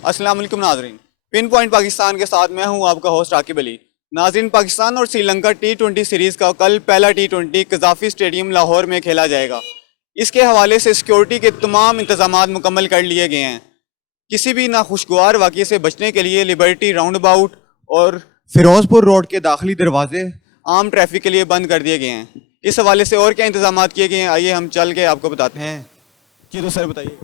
अस्सलाम वालेकुम नाजरीन, पिन पॉइंट पाकिस्तान के साथ मैं हूं आपका होस्ट आकिब अली। नाजरीन, पाकिस्तान और श्रीलंका T20 सीरीज़ का कल पहला T20 कज़ाफ़ी स्टेडियम लाहौर में खेला जाएगा। इसके हवाले से सिक्योरिटी के तमाम इंतजामात मुकम्मल कर लिए गए हैं। किसी भी नाखुशगवार वाक़ये से बचने के लिए लिबर्टी राउंड अबाउट और फिरोजपुर रोड के दाखिली दरवाजे आम ट्रैफिक के लिए बंद कर दिए गए हैं। इस हवाले से और क्या इंतजामात किए गए हैं, आइए हम चल के आपको बताते हैं। जी तो सर बताइए।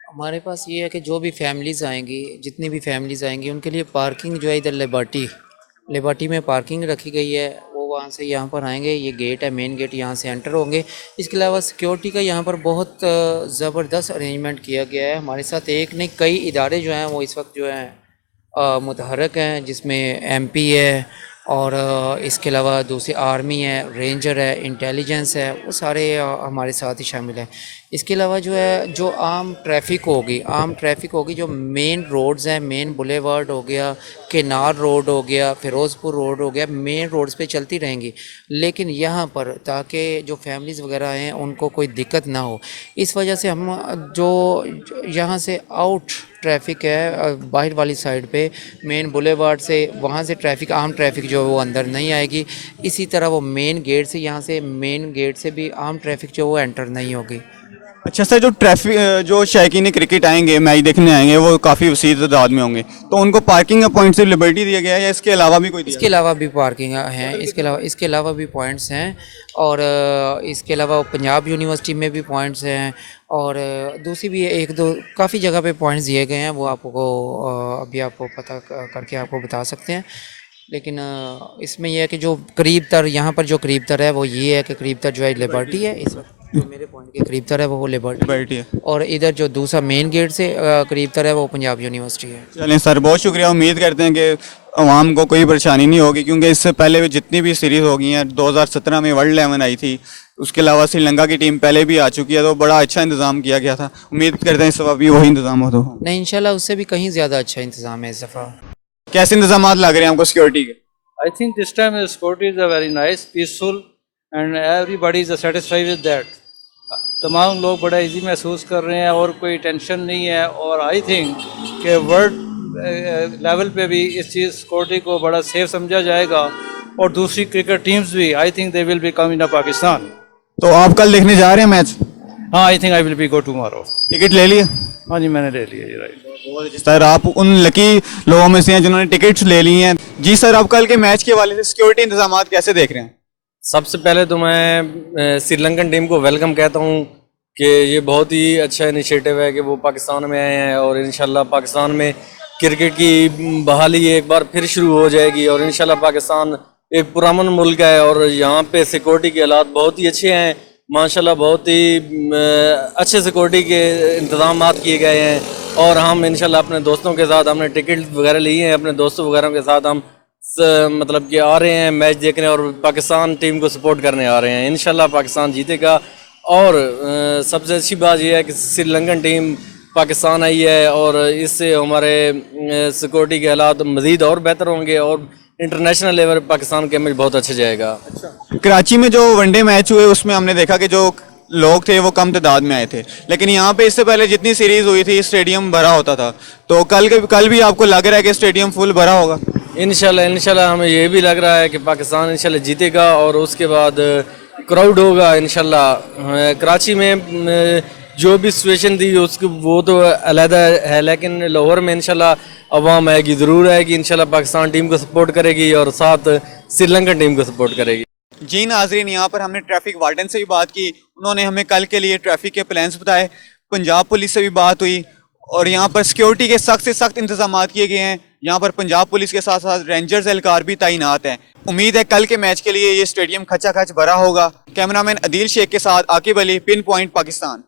हमारे पास ये है कि जो भी फैमिलीज़ आएंगी, जितनी भी फैमिलीज़ आएंगी, उनके लिए पार्किंग जो है इधर लिबर्टी में पार्किंग रखी गई है। वो वहाँ से यहाँ पर आएंगे, ये गेट है, मेन गेट, यहाँ से एंटर होंगे। इसके अलावा सिक्योरिटी का यहाँ पर बहुत ज़बरदस्त अरेंजमेंट किया गया है। हमारे साथ एक नहीं कई इदारे जो हैं वो इस वक्त जो हैं मुतहरक हैं, जिसमें MP है और इसके अलावा दूसरी आर्मी है, रेंजर है, इंटेलिजेंस है, वो सारे हमारे साथ ही शामिल हैं। इसके अलावा जो है जो आम ट्रैफिक होगी, जो मेन रोड्स हैं, मेन बुलेवार्ड हो गया, केनार रोड हो गया, फिरोज़पुर रोड हो गया, मेन रोड्स पे चलती रहेंगी। लेकिन यहाँ पर ताकि जो फैमिलीज़ वगैरह हैं उनको कोई दिक्कत ना हो, इस वजह से हम जो यहाँ से आउट ट्रैफिक है बाहर वाली साइड पे मेन बुलेवार्ड से, वहाँ से ट्रैफिक, आम ट्रैफिक जो है वो अंदर नहीं आएगी। इसी तरह वो मेन गेट से, यहाँ से मेन गेट से भी आम ट्रैफिक जो वो एंटर नहीं होगी। अच्छा सर, जो शायकीन क्रिकेट आएंगे, मैच देखने आएंगे, वो काफ़ी वसी तादाद में होंगे, तो उनको पार्किंग का पॉइंट सिर्फ लिबर्टी दिया गया है या इसके अलावा भी कोई दिया इसके अलावा भी पार्किंग हैं, इसके अलावा भी पॉइंट्स हैं और इसके अलावा पंजाब यूनिवर्सिटी में भी पॉइंट्स हैं और दूसरी भी एक दो काफ़ी जगह पे पॉइंट्स दिए गए हैं। वो आपको अभी आपको पता करके आपको बता सकते हैं। लेकिन इसमें यह है कि जो करीब तर यहाँ पर जो करीब तर है वो ये है कि करीब तर जो है लिबर्टी है। इस वक्त जो मेरे पॉइंट के करीब तर है वो लिबर्टी है? और इधर जो दूसरा मेन गेट से करीब तर है वो पंजाब यूनिवर्सिटी है। चलें सर, बहुत शुक्रिया। उम्मीद करते हैं कि आवाम को कोई परेशानी नहीं होगी, क्योंकि इससे पहले भी जितनी भी सीरीज़ हो गई हैं, 2017 में वर्ल्ड 11 आई थी, उसके अलावा श्रीलंका की टीम पहले भी आ चुकी है, तो बड़ा अच्छा इंतज़ाम किया गया था। उम्मीद करते हैं इस दफ़ा भी वही इंतज़ाम हो। तो नहीं, इंशाल्लाह उससे भी कहीं ज़्यादा अच्छा इंतज़ाम है इस दफ़ा। कैसे इंतजाम लग रहे हैं आपको सिक्योरिटी के? I think this time the security is a very nice, peaceful, and everybody is satisfied with that. तमाम लोग बड़ा इजी महसूस कर रहे हैं और कोई टेंशन नहीं है। और आई थिंक कि वर्ल्ड लेवल पे भी इस चीज़ सिक्योरिटी को बड़ा सेफ समझा जाएगा और दूसरी क्रिकेट टीम्स भी I think they will be come in Pakistan. तो आप कल देखने जा रहे हैं मैच? हाँ, I think I will be go tomorrow. Ticket ले लिया? हाँ जी, मैंने ले लिया जी। राइट सर, आप उन लकी लोगों में से हैं जिन्होंने टिकट्स ले ली हैं। जी सर, आप कल के मैच के हवाले से सिक्योरिटी इंतजाम कैसे देख रहे हैं? सबसे पहले तो मैं श्रीलंकन टीम को वेलकम कहता हूँ कि ये बहुत ही अच्छा इनिशिएटिव है कि वो पाकिस्तान में आए हैं और इंशाल्लाह पाकिस्तान में क्रिकेट की बहाली एक बार फिर शुरू हो जाएगी और इंशाल्लाह पाकिस्तान एक पुरअमन मुल्क है और यहाँ पे सिक्योरिटी के हालात बहुत ही अच्छे हैं माशाल्लाह। बहुत ही अच्छे सिक्योरिटी के इंतजाम किए गए हैं और हम इंशाल्लाह अपने दोस्तों के साथ, हमने टिकट वगैरह लिए हैं, अपने दोस्तों वगैरह के साथ हम मतलब कि आ रहे हैं मैच देखने और पाकिस्तान टीम को सपोर्ट करने आ रहे हैं। इंशाल्लाह पाकिस्तान जीतेगा और सबसे अच्छी बात यह है कि श्रीलंकन टीम पाकिस्तान आई है और इससे हमारे सिक्योरिटी के हालात मज़ीद और बेहतर होंगे और इंटरनेशनल लेवल पाकिस्तान का इमेज बहुत अच्छा जाएगा। कराची में जो वनडे मैच हुए उसमें हमने देखा कि जो लोग थे वो कम तादाद में आए थे, लेकिन यहाँ पे इससे पहले जितनी सीरीज़ हुई थी स्टेडियम भरा होता था, तो कल भी आपको लग रहा है कि स्टेडियम फुल भरा होगा? इंशाल्लाह हमें ये भी लग रहा है कि पाकिस्तान इंशाल्लाह जीतेगा और उसके बाद क्राउड होगा इंशाल्लाह। कराची में जो भी सिचुएशन थी उसकी वो तो अलहदा है, लेकिन लाहौर में इंशाल्लाह अवाम आएगी, ज़रूर आएगी इंशाल्लाह, पाकिस्तान टीम को सपोर्ट करेगी और साथ श्रीलंकन टीम को सपोर्ट करेगी। जी नाजरीन, यहाँ पर हमने ट्रैफिक वार्डन से भी बात की, उन्होंने हमें कल के लिए ट्रैफिक के प्लान्स बताए। पंजाब पुलिस से भी बात हुई और यहाँ पर सिक्योरिटी के सख्त से सख्त इंतजाम किए गए हैं। यहाँ पर पंजाब पुलिस के साथ साथ रेंजर्स एहलकार भी तैनात हैं। उम्मीद है कल के मैच के लिए ये स्टेडियम खचाखच भरा होगा। कैमरामैन अदील शेख के साथ आकिब अली, पिन पॉइंट पाकिस्तान।